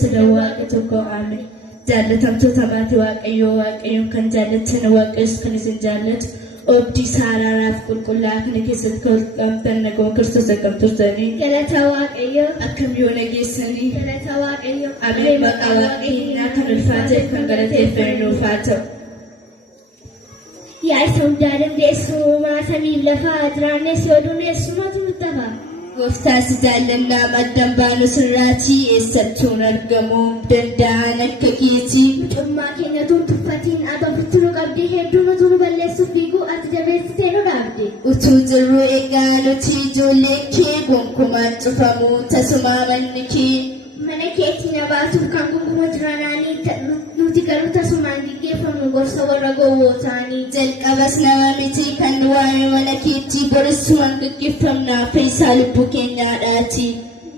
Salawaati tokko aamen. Jaallatamtoota maatii waaqayyoon kan jaallattan waaqayyos kan isin jaallatu obdii saaraaraaf qulqullaa kana keessatti kan qabdan nagaa Kiristoos akkam turtanii galata waaqayyoo akkam yoo nageessanii galata waaqayyoo ameen maqaa waaqeenyaa kan ulfaateef kan galateeffame nuuf haa ta'u. Yaa isa hundaa dandeessu maasamiif lafaa jiraannes yoo duneessumatu tafa. Gooftaa si jaallannaa maddan baanu sirraatii eessattuun argamuu danda'an akka keetii. Mucummaa keenya tuffatiin atofitti nu qabdee hedduu nutu nu balleessuuf fiiguu ati jabeessitee nu dhaabde. Utuu jirru egaa nuti ijoollee kee gonkumaan cufamuu tasumaa manni kee. Mana keetti na baasuuf kan gonkumaa jiranaanii nuti garuu tasumaan gaggeeffamu gorsa warra gowwootaanii. Jalqabas nama miti kan waa'ee mana keetti borissumaan gaggeeffamnaa fayyisaa lubbuu keenyaadhaati.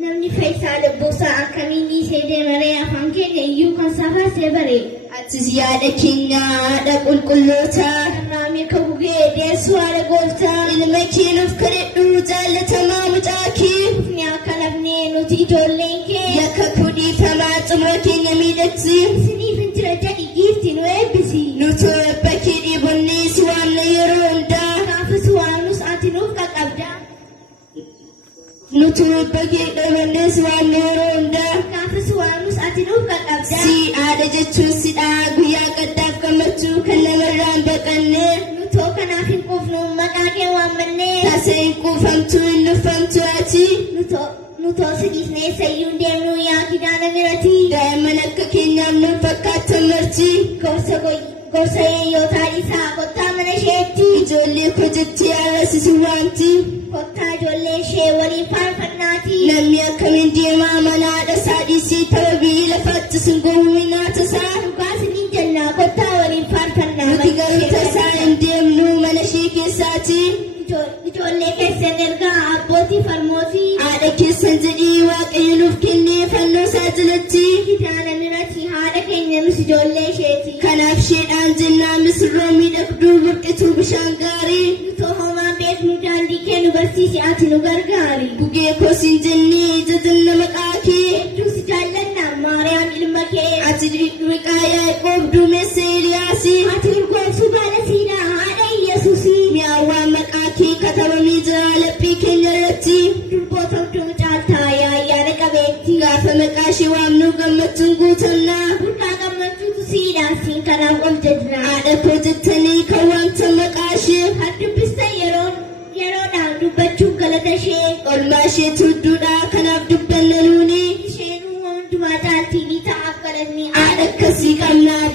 Namni fayyisaa lubbuusaa akkamiin dhiisee deemaree afaan keenya iyyuu kan saafaasee baree. Atis yaada keenya haadha qulqullootaa. Naamee kan gugee deessu haadha gooftaa. Ilma kee nuuf kadhadhu jaallatamaa mucaa kee. Ufni akka lafnee nuti ijoolleen kee. Yakka kudhiifamaa xumura keenya miidhagsi. Isiniif hin jira jedhi giifti nu eebbisi. Nuti abba kee dhiibonnee si waamna yeroo hundaa. Gaafas waamnus ati nuuf qaqqabda. Nuti abba kee dhiibonnee si waamna yeroo hundaa. Gaafas waamnus ati nuuf qaqqabda. Si haadha jechuun sidhaa guyyaa gaddaaf gammachuu kan namarraan baqanne. Nutoo kanaaf hin quufnu maqaa kee waammannee. Tasa hin quufamtu hin nuffamtu ati. Nutoo si dhiisnee sayyuun deemnu yaa kidaana mirati. Daa'imman akka keenyaaf nun fakkaatan marti. Gorsa yeeyyootaa isaa kottaa mana isheetti. Ijoollee koo jettee arrasisu waamti. Kottaa ijoollee ishee waliin faarfannaati. Namni akkamiin deemaa mana haadha isaa dhiisee sababii lafaatti sin gowwinaa tasaa. Dhugaas ni jennaa kottaa waliin faarfannaa. Nuti garuu tasaa hin deemnu mana ishee keessaati. Ijoollee keessan ergaa abbootii farmootii. Haadha keessan jedhii waaqayyo nuuf kennee fannoo isaa jalatti. Kidaana mirati haadha keenya nus ijoollee isheeti. Kanaaf isheedhaan jennaa misirroo miidhagduu burqituu bishaan gaarii. Nutoo homaan beeknu daandii kee nu barsiisi ati nu gargaari. Gugee koo siin jennee jajjanna maqaa kee. Hedduu si jaallannaa Maariyaam ilma kee. Ati riqaa Yaaqoob duumessa Eeliyaasi. Ati urgooftuu baala siinaa haadha Iyyesuusii. Mi'aawwaan maqaa kee katabamee jira laphee keenya irratti. Durboota hunduu caaltaa ayyaana qabeetti. Gaafa maqaa ishee waamnu gammachuun guutannaa. Burqaa gammachuutu siidhaan siin kanaaf ol jedhina. Haadha koo jettanii kan waamtan maqaa ishee. Kan dubbistan yeroodhaan dubbachuun galata ishee. Olmaa ishee tudduudha kanaaf dubbanna nuuni. Isheen hundumaa caaltii ni ta'aaf galanni. Haadha akkasii qabnaa